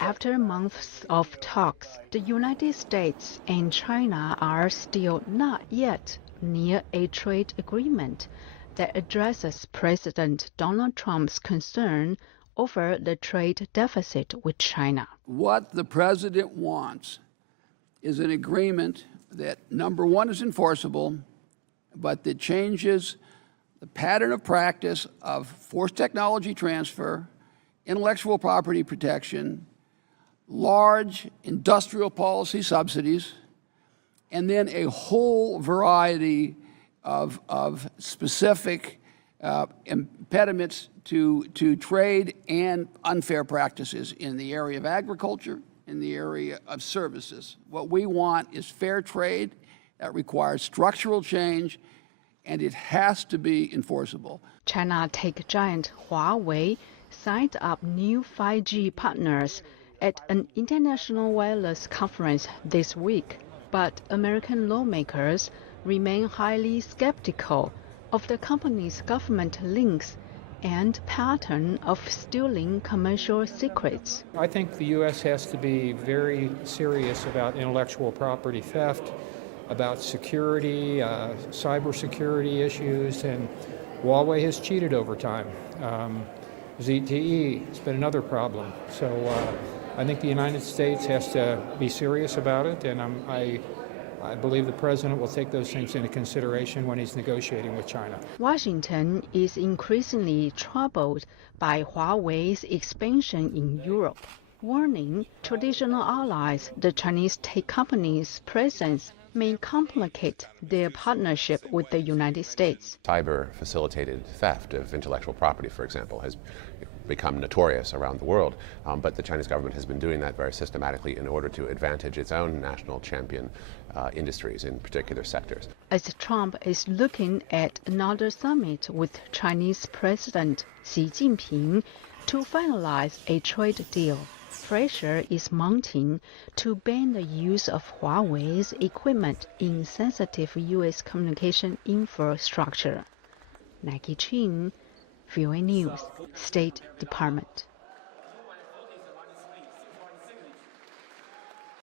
After months of talks, the United States and China are still not yet near a trade agreement that addresses President Donald Trump's concern over the trade deficit with China. What the president wants is an agreement that, number one, is enforceable, but that changes the pattern of practice of forced technology transfer, intellectual property protection, large industrial policy subsidies, and then a whole variety of specific impediments to trade and unfair practices in the area of agriculture, in the area of services. What we want is fair trade that requires structural change, and it has to be enforceable. China tech giant Huawei signed up new 5G partners at an international wireless conference this week, but American lawmakers remain highly skeptical of the company's government links and pattern of stealing commercial secrets. I think the U.S. has to be very serious about intellectual property theft, about security, cybersecurity issues, and Huawei has cheated over time. ZTE has been another problem. So I think the United States has to be serious about it, and I believe the president will take those things into consideration when he's negotiating with China. Washington is increasingly troubled by Huawei's expansion in Europe, warning traditional allies the Chinese tech company's presence may complicate their partnership with the United States. Cyber-facilitated theft of intellectual property, for example, has become notorious around the world, but the Chinese government has been doing that very systematically in order to advantage its own national champion industries in particular sectors. As Trump is looking at another summit with Chinese President Xi Jinping to finalize a trade deal, pressure is mounting to ban the use of Huawei's equipment in sensitive U.S. communication infrastructure. Nike Chin, VOA News, State Department.